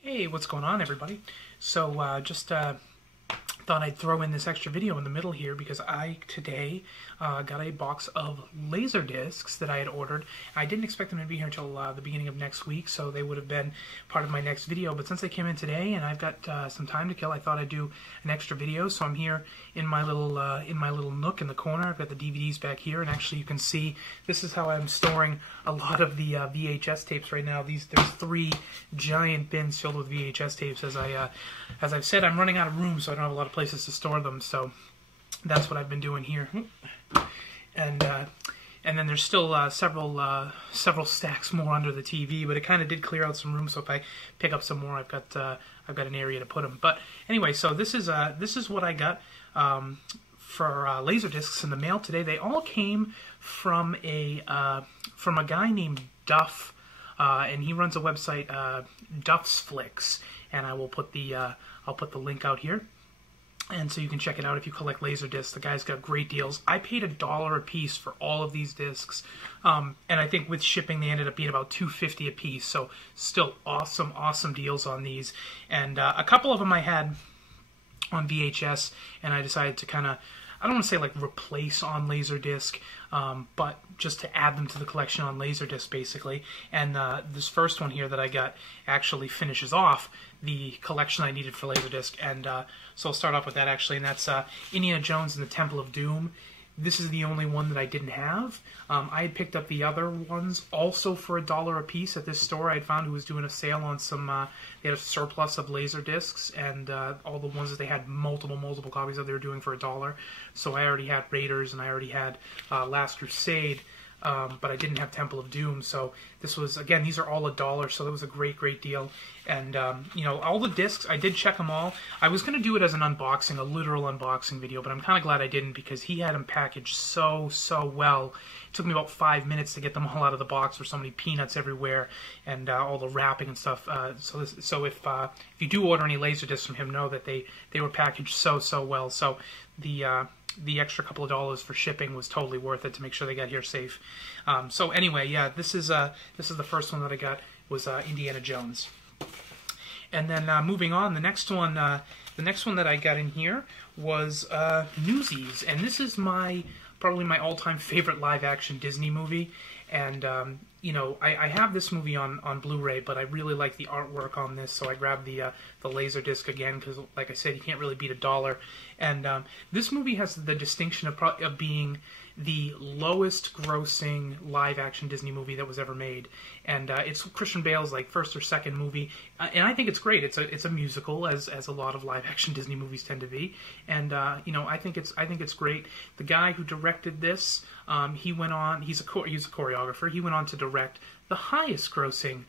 Hey, what's going on, everybody? So, just thought I'd throw in this extra video in the middle here because I today got a box of laser discs that I had ordered. I didn't expect them to be here until the beginning of next week, so they would have been part of my next video. But since they came in today and I've got some time to kill, I thought I'd do an extra video. So I'm here in my little nook in the corner. I've got the DVDs back here, and actually you can see this is how I'm storing a lot of the VHS tapes right now. There's 3 giant bins filled with VHS tapes. As I've said, I'm running out of room, so I don't have a lot of places to store them. So that's what I've been doing here. And then there's still several stacks more under the TV, but it kind of did clear out some room. So if I pick up some more, I've got an area to put them. But anyway, so this is what I got for Laserdiscs in the mail today. They all came from a guy named Duff, and he runs a website, DUFF'S FLIX, and I will put I'll put the link out here. And so you can check it out if you collect Laserdiscs. The guy's got great deals. I paid $1 a piece for all of these discs, and I think with shipping they ended up being about $2.50 a piece. So still awesome deals on these. And a couple of them I had on VHS, and I decided to kind of, I don't want to say like replace on Laserdisc, but just to add them to the collection on Laserdisc basically. And this first one here that I got actually finishes off the collection I needed for Laserdisc, and so I'll start off with that actually, and that's Indiana Jones and the Temple of Doom. This is the only one that I didn't have. I had picked up the other ones also for $1 a piece at this store I had found who was doing a sale on some, they had a surplus of Laserdiscs, and all the ones that they had multiple copies of they were doing for $1. So I already had Raiders and I already had Last Crusade, but I didn't have Temple of Doom. So this was, again, these are all $1, so that was a great deal. And you know, all the discs, I did check them all. I was going to do it as an unboxing, a literal unboxing video, but I'm kind of glad I didn't because he had them packaged so well. It took me about 5 minutes to get them all out of the box. There's so many peanuts everywhere, and all the wrapping and stuff. So if you do order any Laserdiscs from him, know that they were packaged so well. So the extra couple of dollars for shipping was totally worth it to make sure they got here safe. So anyway, yeah, this is the first one that I got, was Indiana Jones. And then moving on, the next one that I got in here was Newsies, and this is probably my all-time favorite live-action Disney movie. And you know, I have this movie on Blu-ray, but I really like the artwork on this, so I grabbed the Laserdisc again because, like I said, you can't really beat $1. And this movie has the distinction of being the lowest grossing live-action Disney movie that was ever made, and it's Christian Bale's like first or second movie, and I think it's great. It's a musical, as a lot of live-action Disney movies tend to be, and you know, I think it's great. The guy who directed this, he went on. He's a choreographer. He went on to direct the highest grossing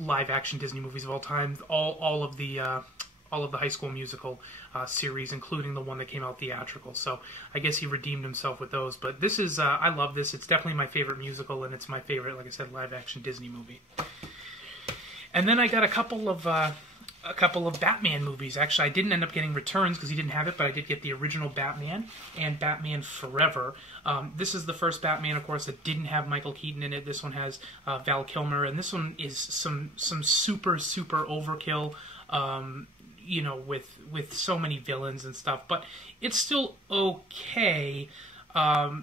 live-action Disney movies of all time. All of the High School Musical series, including the one that came out theatrical. So I guess he redeemed himself with those. But this is, I love this. It's definitely my favorite musical, and it's my favorite, like I said, live-action Disney movie. And then I got a couple of Batman movies. Actually, I didn't end up getting Returns because he didn't have it, but I did get the original Batman and Batman Forever. This is the first Batman, of course, that didn't have Michael Keaton in it. This one has Val Kilmer, and this one is some super overkill. You know, with so many villains and stuff, but it's still okay.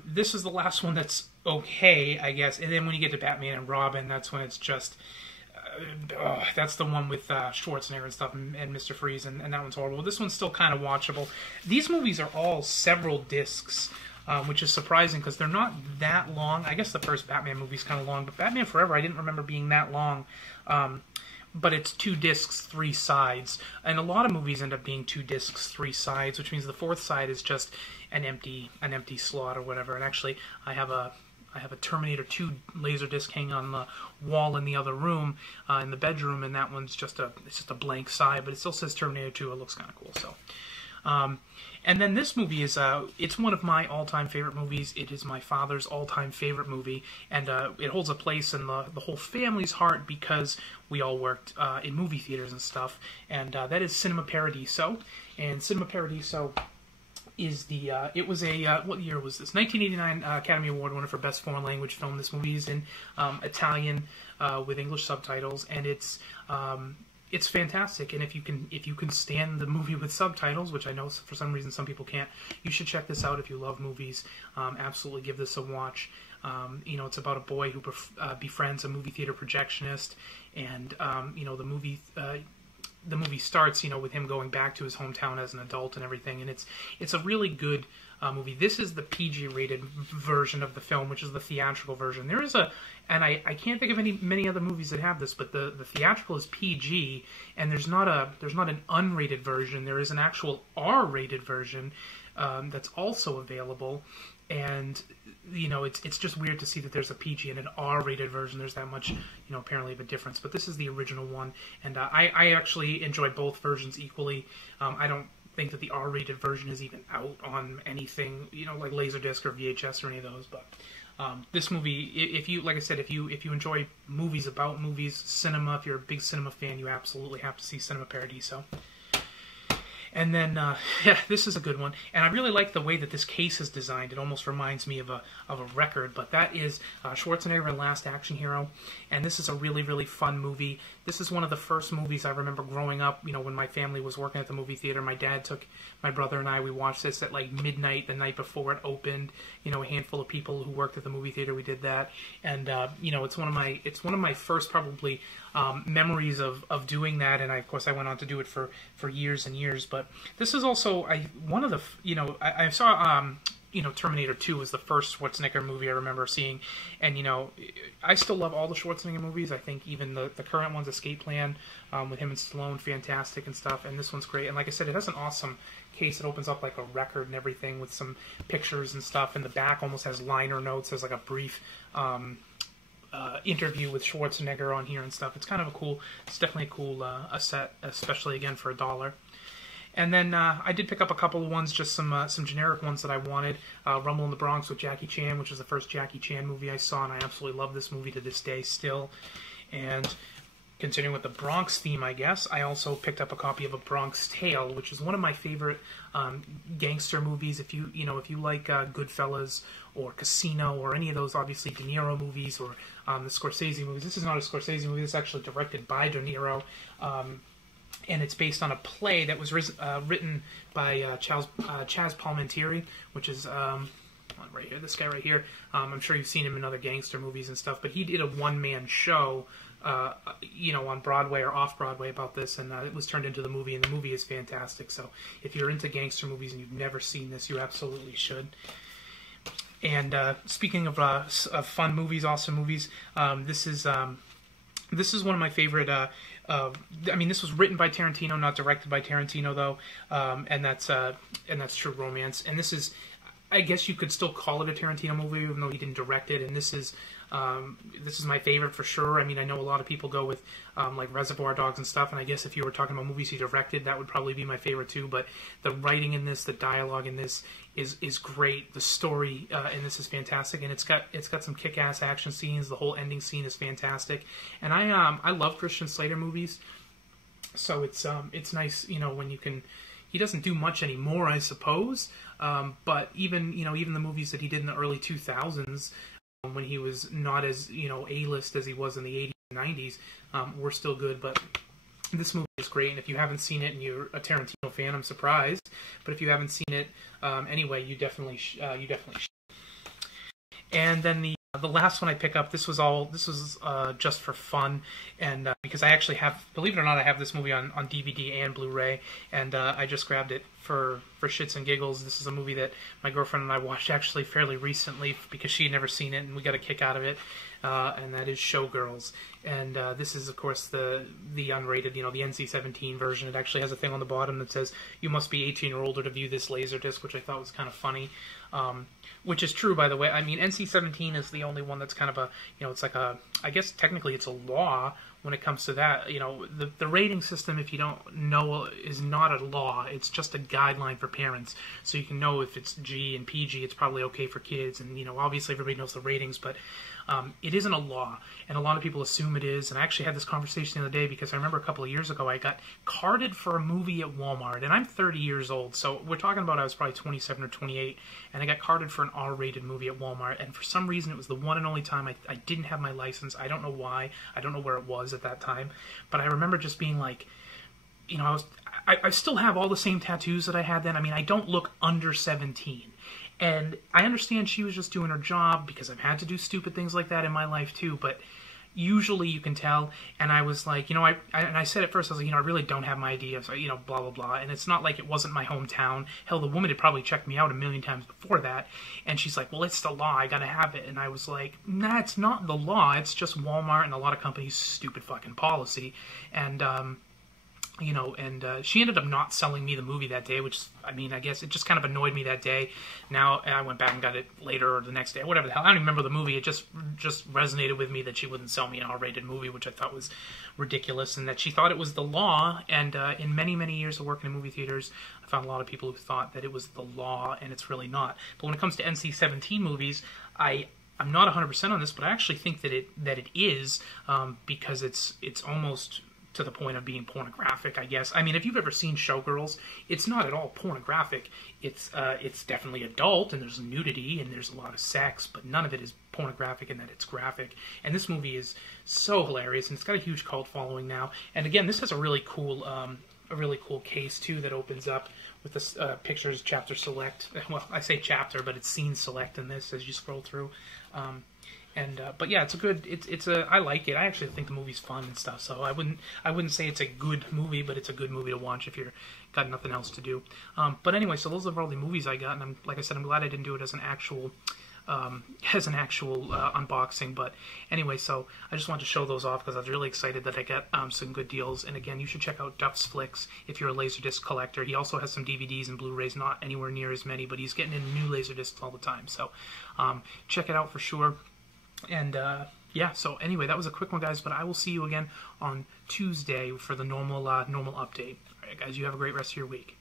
This is the last one that's okay, I guess. And then when you get to Batman and Robin, that's when it's just that's the one with Schwarzenegger and stuff, and Mr. Freeze, and that one's horrible. This one's still kind of watchable. These movies are all several discs, which is surprising because they're not that long. I guess the first Batman movie is kind of long, but Batman Forever I didn't remember being that long. But it's 2 discs, 3 sides, and a lot of movies end up being 2 discs, 3 sides, which means the 4th side is just an empty slot or whatever. And actually, I have a Terminator 2 Laserdisc hanging on the wall in the other room, in the bedroom, and that one's just a blank side, but it still says Terminator 2. It looks kind of cool. So, and then this movie is it's one of my all-time favorite movies. It is my father's all-time favorite movie, and it holds a place in the whole family's heart because we all worked in movie theaters and stuff. And that is Cinema Paradiso, and Cinema Paradiso is the it was a what year was this? 1989 Academy Award winner for Best Foreign Language Film. This movie is in Italian with English subtitles, and it's it's fantastic, and if you can stand the movie with subtitles, which I know for some reason some people can't, you should check this out if you love movies. Absolutely give this a watch. You know, it's about a boy who befriends a movie theater projectionist, and you know, the movie starts, you know, with him going back to his hometown as an adult and everything, and it's a really good movie. This is the PG-rated version of the film, which is the theatrical version. There is and I can't think of many other movies that have this, but the theatrical is PG, and there's not an unrated version. There is an actual R-rated version that's also available, and you know, it's just weird to see that there's a PG and an R-rated version. There's that much, you know, apparently of a difference. But this is the original one, and I actually enjoy both versions equally. I don't think that the R-rated version is even out on anything, you know, like Laserdisc or VHS or any of those. But this movie, if you, like I said, if you enjoy movies about movies, cinema, if you're a big cinema fan, you absolutely have to see Cinema Paradiso. And then, yeah, this is a good one. And I really like the way that this case is designed. It almost reminds me of a record. But that is Schwarzenegger in Last Action Hero. And this is a really, really fun movie. This is one of the first movies I remember growing up, you know, when my family was working at the movie theater. My dad took my brother and I, we watched this at like midnight the night before it opened. You know, a handful of people who worked at the movie theater, we did that. And, you know, it's one of my first probably memories of doing that. And of course I went on to do it for years and years. But this is also one of the, you know, I saw, you know, Terminator 2 was the first Schwarzenegger movie I remember seeing, and you know, I still love all the Schwarzenegger movies. I think even the current ones, Escape Plan, with him and Stallone, fantastic and stuff, and this one's great. And like I said, it has an awesome case. It opens up like a record and everything with some pictures and stuff, and the back almost has liner notes. There's like a brief interview with Schwarzenegger on here and stuff. It's kind of a cool, it's definitely a cool a set, especially again for $1. And then I did pick up a couple of ones, just some generic ones that I wanted. Rumble in the Bronx with Jackie Chan, which was the first Jackie Chan movie I saw, and I absolutely love this movie to this day still. And continuing with the Bronx theme, I guess, I also picked up a copy of A Bronx Tale, which is one of my favorite gangster movies. If you like Goodfellas or Casino or any of those, obviously De Niro movies or the Scorsese movies. This is not a Scorsese movie. This is actually directed by De Niro. And it's based on a play that was written by Chaz Palminteri, which is right here, this guy right here. I'm sure you've seen him in other gangster movies and stuff, but he did a one-man show, you know, on Broadway or off-Broadway about this, and it was turned into the movie, and the movie is fantastic. So if you're into gangster movies and you've never seen this, you absolutely should. And speaking of fun movies, awesome movies, this is one of my favorite. I mean, this was written by Tarantino, not directed by Tarantino, though, and that's True Romance. And this is, I guess you could still call it a Tarantino movie, even though he didn't direct it. And this is my favorite for sure. I mean, I know a lot of people go with like Reservoir Dogs and stuff, and I guess if you were talking about movies he directed, that would probably be my favorite too. But the writing in this, the dialogue in this is great. The story in this is fantastic, and it's got some kick-ass action scenes. The whole ending scene is fantastic, and I love Christian Slater movies, so it's nice, you know, when you can. He doesn't do much anymore, I suppose, but even the movies that he did in the early 2000s, when he was not as, you know, A-list as he was in the 80s and 90s, were still good. But this movie is great, and if you haven't seen it and you're a Tarantino fan, I'm surprised. But if you haven't seen it, anyway, you definitely should. And then the last one I pick up, this was just for fun, and because I actually have, believe it or not, I have this movie on DVD and Blu-ray, and I just grabbed it for shits and giggles. This is a movie that my girlfriend and I watched actually fairly recently because she had never seen it, and we got a kick out of it, and that is Showgirls. And this is, of course, the unrated, you know, the NC-17 version. It actually has a thing on the bottom that says, you must be 18 or older to view this Laserdisc, which I thought was kind of funny. Which is true, by the way. I mean, NC-17 is the only one that's kind of a, you know, it's like a, I guess technically it's a law when it comes to that. You know, the rating system, if you don't know, is not a law. It's just a guideline for parents. So you can know if it's G and PG, it's probably okay for kids. And, you know, obviously everybody knows the ratings, but It isn't a law, and a lot of people assume it is. And I actually had this conversation the other day because I remember a couple of years ago I got carded for a movie at Walmart, and I'm 30 years old, so we're talking about I was probably 27 or 28, and I got carded for an R-rated movie at Walmart, and for some reason it was the one and only time I didn't have my license. I don't know why. I don't know where it was at that time, but I remember just being like, you know, I still have all the same tattoos that I had then. I mean, I don't look under 17. And I understand she was just doing her job because I've had to do stupid things like that in my life too, but usually you can tell. And I was like, you know, I said at first, I was like, you know, I really don't have my ID, so, you know, blah, blah, blah. And it's not like it wasn't my hometown. Hell, the woman had probably checked me out a million times before that. And she's like, well, it's the law. I got to have it. And I was like, nah, it's not the law. It's just Walmart and a lot of companies' stupid fucking policy. And, you know, and she ended up not selling me the movie that day, which, I mean, I guess it just kind of annoyed me that day. Now, I went back and got it later or the next day, whatever the hell. I don't even remember the movie. It just resonated with me that she wouldn't sell me an R-rated movie, which I thought was ridiculous, and that she thought it was the law. And in many, many years of working in movie theaters, I found a lot of people who thought that it was the law, and it's really not. But when it comes to NC-17 movies, I'm not 100% on this, but I actually think that it is, because it's almost to the point of being pornographic, I guess. I mean, if you've ever seen Showgirls, it's not at all pornographic. It's definitely adult, and there's nudity, and there's a lot of sex, but none of it is pornographic in that it's graphic. And this movie is so hilarious, and it's got a huge cult following now. And again, this has a really cool case too that opens up with the pictures chapter select. Well, I say chapter, but it's scene select in this as you scroll through. But yeah, I like it. I actually think the movie's fun and stuff, so I wouldn't say it's a good movie, but it's a good movie to watch if you're got nothing else to do. But anyway, so those are all the movies I got, and like I said, I'm glad I didn't do it as an actual unboxing. But anyway, so I just wanted to show those off because I was really excited that I got some good deals. And again, you should check out Duff's Flicks if you're a Laserdisc collector. He also has some DVDs and Blu-rays, not anywhere near as many, but he's getting in new Laserdiscs all the time. So check it out for sure. And yeah, so anyway, that was a quick one, guys, but I will see you again on Tuesday for the normal update. All right, guys, you have a great rest of your week.